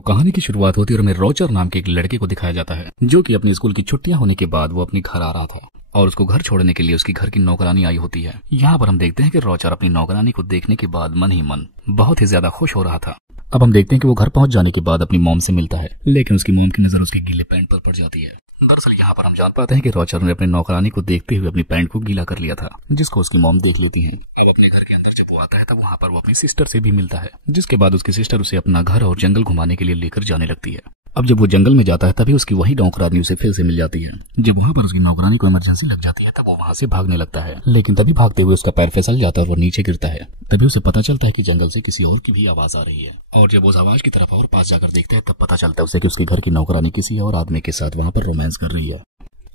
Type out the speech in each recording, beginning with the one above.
तो कहानी की शुरुआत होती है और हमें रोजर नाम के एक लड़के को दिखाया जाता है जो कि अपनी स्कूल की छुट्टियां होने के बाद वो अपने घर आ रहा था और उसको घर छोड़ने के लिए उसकी घर की नौकरानी आई होती है। यहाँ पर हम देखते हैं कि रोजर अपनी नौकरानी को देखने के बाद मन ही मन बहुत ही ज्यादा खुश हो रहा था। अब हम देखते हैं कि वो घर पहुंच जाने के बाद अपनी मॉम से मिलता है, लेकिन उसकी मॉम की नजर उसके गीले पैंट पर पड़ जाती है। दरअसल यहाँ पर हम जान पाते हैं कि रोजर ने अपनी नौकरानी को देखते हुए अपनी पैंट को गीला कर लिया था, जिसको उसकी मॉम देख लेती है। अब अपने घर के अंदर जब वो आता है तब वहाँ पर वो अपनी सिस्टर से भी मिलता है, जिसके बाद उसकी सिस्टर उसे अपना घर और जंगल घुमाने के लिए लेकर जाने लगती है। अब जब वो जंगल में जाता है तभी उसकी वही नौकरानी उसे फिर से मिल जाती है। जब वहाँ पर उसकी नौकरानी को इमरजेंसी लग जाती है तब वो वहाँ से भागने लगता है, लेकिन तभी भागते हुए उसका पैर फिसल जाता है और वो नीचे गिरता है। तभी उसे पता चलता है कि जंगल से किसी और की भी आवाज आ रही है और जब उस आवाज की तरफ और पास जाकर देखता है तब पता चलता है उसे कि उसके घर की नौकरानी किसी और आदमी के साथ वहाँ पर रोमांस कर रही है।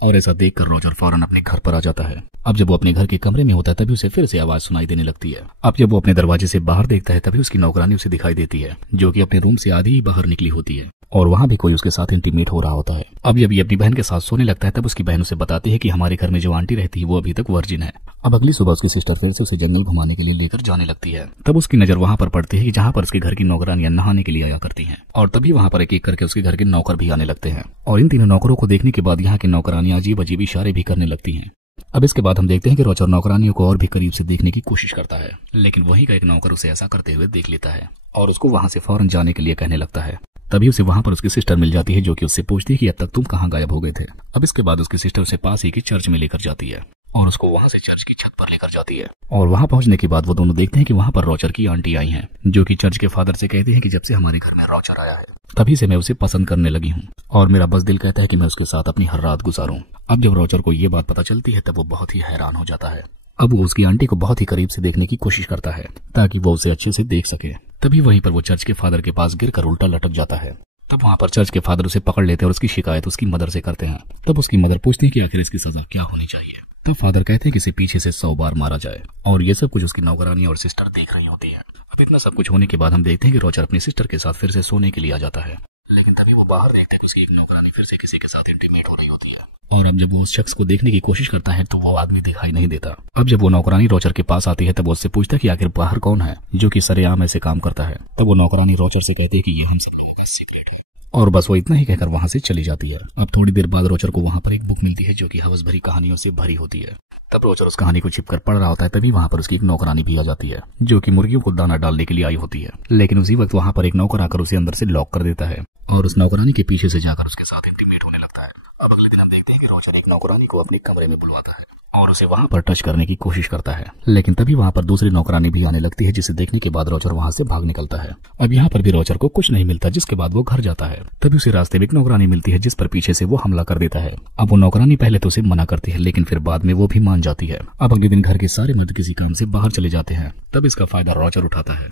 और ऐसा देखकर रोजर फौरन अपने घर पर आ जाता है। अब जब वो अपने घर के कमरे में होता है तभी उसे फिर से आवाज सुनाई देने लगती है। अब जब वो अपने दरवाजे से बाहर देखता है तभी उसकी नौकरानी उसे दिखाई देती है, जो कि अपने रूम से आधी ही बाहर निकली होती है और वहाँ भी कोई उसके साथ इंटीमेट हो रहा होता है। अब जब ये अपनी बहन के साथ सोने लगता है तब उसकी बहन उसे बताती है कि हमारे घर में जो आंटी रहती है वो अभी तक वर्जिन है। अब अगली सुबह उसकी सिस्टर फिर से उसे जंगल घुमाने के लिए लेकर जाने लगती है। तब उसकी नजर वहाँ पर पड़ती है कि जहाँ पर उसके घर की नौकरानियां नहाने के लिए आया करती हैं और तभी वहाँ पर एक एक करके उसके घर के नौकर भी आने लगते हैं और इन तीनों नौकरों को देखने के बाद यहाँ की नौकरानियां अजीब अजीब इशारे भी करने लगती हैं। अब इसके बाद हम देखते हैं कि रोजर नौकरानियों को और भी करीब से देखने की कोशिश करता है, लेकिन वहीं का एक नौकर उसे ऐसा करते हुए देख लेता है और उसको वहां से फौरन जाने के लिए कहने लगता है। तभी उसे वहां पर उसकी सिस्टर मिल जाती है, जो कि उससे पूछती है कि अब तक तुम कहाँ गायब हो गए थे। अब इसके बाद उसकी सिस्टर उसे पास ही की चर्च में लेकर जाती है और उसको वहां से चर्च की छत पर लेकर जाती है और वहां पहुंचने के बाद वो दोनों देखते हैं कि वहां पर रोजर की आंटी आई हैं, जो कि चर्च के फादर से कहते हैं कि जब से हमारे घर में रोजर आया है तभी से मैं उसे पसंद करने लगी हूँ और मेरा बस दिल कहता है कि मैं उसके साथ अपनी हर रात गुजारूं। अब जब रोजर को ये बात पता चलती है तब वो बहुत ही हैरान हो जाता है। अब वो उसकी आंटी को बहुत ही करीब से देखने की कोशिश करता है ताकि वो उसे अच्छे से देख सके। तभी वहीं पर वो चर्च के फादर के पास गिरकर उल्टा लटक जाता है। तब वहाँ पर चर्च के फादर उसे पकड़ लेते हैं और उसकी शिकायत उसकी मदर से करते हैं। तब उसकी मदर पूछती है कि आखिर इसकी सजा क्या होनी चाहिए। तब फादर कहते हैं कि इसे पीछे से 100 बार मारा जाए और ये सब कुछ उसकी नौकरानी और सिस्टर देख रही होती है। अब इतना सब कुछ होने के बाद हम देखते हैं कि रोजर अपनी सिस्टर के साथ फिर से सोने के लिए आ जाता है, लेकिन तभी वो बाहर देखते हैं कि उसकी एक नौकरानी फिर से किसी के साथ इंटीमेट हो रही होती है और अब जब वो उस शख्स को देखने की कोशिश करता है तो वो आदमी दिखाई नहीं देता। अब जब वो नौकरानी रोजर के पास आती है तब वो उससे पूछता है कि आखिर बाहर कौन है जो कि सरेआम ऐसे काम करता है। तब वो नौकरानी रोजर से कहती है कि ये हम सब लोगों का सीक्रेट है और बस वो इतना ही कहकर वहां से चली जाती है। अब थोड़ी देर बाद रोजर को वहां पर एक बुक मिलती है जो कि हवस भरी कहानियों से भरी होती है। तब रोजर उस कहानी को छिपकर पढ़ रहा होता है तभी वहां पर उसकी एक नौकरानी भी आ जाती है, जो कि मुर्गियों को दाना डालने के लिए आई होती है, लेकिन उसी वक्त वहां पर एक नौकर आकर उसे अंदर से लॉक कर देता है और उस नौकरानी के पीछे से जाकर उसके साथ इंटीमेट होने लगता है। अब अगले दिन हम देखते हैं कि रोजर एक नौकरानी को अपने कमरे में बुलवाता है और उसे वहां पर टच करने की कोशिश करता है, लेकिन तभी वहां पर दूसरी नौकरानी भी आने लगती है, जिसे देखने के बाद रोजर वहां से भाग निकलता है। अब यहाँ पर भी रोजर को कुछ नहीं मिलता, जिसके बाद वो घर जाता है। तभी उसे रास्ते में एक नौकरानी मिलती है जिस पर पीछे से वो हमला कर देता है। अब वो नौकरानी पहले तो उसे मना करती है, लेकिन फिर बाद में वो भी मान जाती है। अब अगले दिन घर के सारे मर्द किसी काम से बाहर चले जाते हैं, तब इसका फायदा रोजर उठाता है।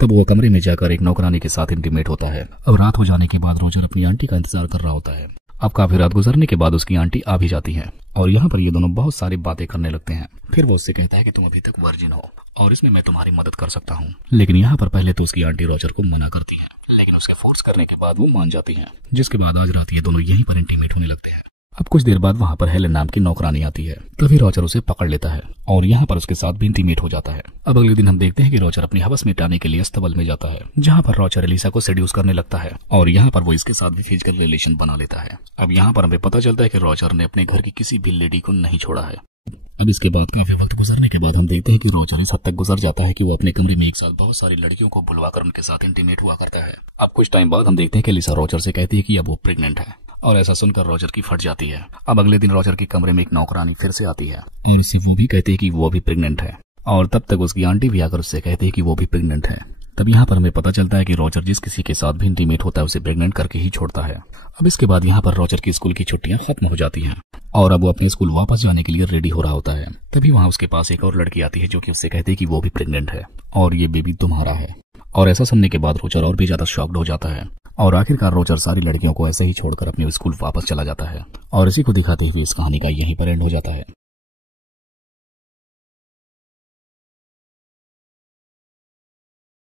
तब वो कमरे में जाकर एक नौकरानी के साथ इंटीमेट होता है। अब रात हो जाने के बाद रोजर अपनी आंटी का इंतजार कर रहा होता है। अब काफी रात गुजरने के बाद उसकी आंटी आ भी जाती है और यहाँ पर ये दोनों बहुत सारी बातें करने लगते हैं। फिर वो उससे कहता है कि तुम अभी तक वर्जिन हो और इसमें मैं तुम्हारी मदद कर सकता हूँ, लेकिन यहाँ पर पहले तो उसकी आंटी रोजर को मना करती है, लेकिन उसके फोर्स करने के बाद वो मान जाती है, जिसके बाद आज रात ये दोनों यहीं पर इंटीमेट होने लगते हैं। अब कुछ देर बाद वहां पर हेलेन नाम की नौकरानी आती है, तभी रोजर उसे पकड़ लेता है और यहाँ पर उसके साथ भी इंटीमेट हो जाता है। अब अगले दिन हम देखते हैं कि रोजर अपनी हवस मिटाने के लिए अस्तबल में जाता है, जहाँ पर रोजर एलिसा को सेड्यूस करने लगता है और यहाँ पर वो इसके साथ भी फिजिकल रिलेशन बना लेता है। अब यहाँ पर हमें पता चलता है कि रोजर ने अपने घर की किसी भी लेडी को नहीं छोड़ा है। अब इसके बाद काफी वक्त गुजरने के बाद हम देखते हैं कि रोजर इस हद तक गुजर जाता है कि वो अपने कमरे में एक साथ बहुत सारी लड़कियों को बुलवाकर उनके साथ इंटीमेट हुआ करता है। अब कुछ टाइम बाद हम देखते हैं कि एलिसा रोजर से कहती है कि अब वो प्रेग्नेंट है और ऐसा सुनकर रोजर की फट जाती है। अब अगले दिन रोजर के कमरे में एक नौकरानी फिर से आती है और इसी वो भी कहती है कि वो भी प्रेग्नेंट है और तब तक उसकी आंटी भी आकर उससे कहती है कि वो भी प्रेग्नेंट है। तब यहाँ पर हमें पता चलता है कि रोजर जिस किसी के साथ भी इंटीमेट होता है उसे प्रेग्नेंट करके ही छोड़ता है। अब इसके बाद यहाँ पर रोजर की स्कूल की छुट्टियां खत्म हो जाती हैं और अब वो अपने स्कूल वापस जाने के लिए रेडी हो रहा होता है। तभी वहाँ उसके पास एक और लड़की आती है जो कि उससे कहती है कि वो भी प्रेग्नेंट है और ये बेबी तुम्हारा है। और ऐसा सुनने के बाद रोजर और भी ज्यादा शॉक्ड हो जाता है और आखिरकार रोजर सारी लड़कियों को ऐसे ही छोड़कर अपने स्कूल वापस चला जाता है और इसी को दिखाते हुए इस कहानी का यहीं पर एंड हो जाता है।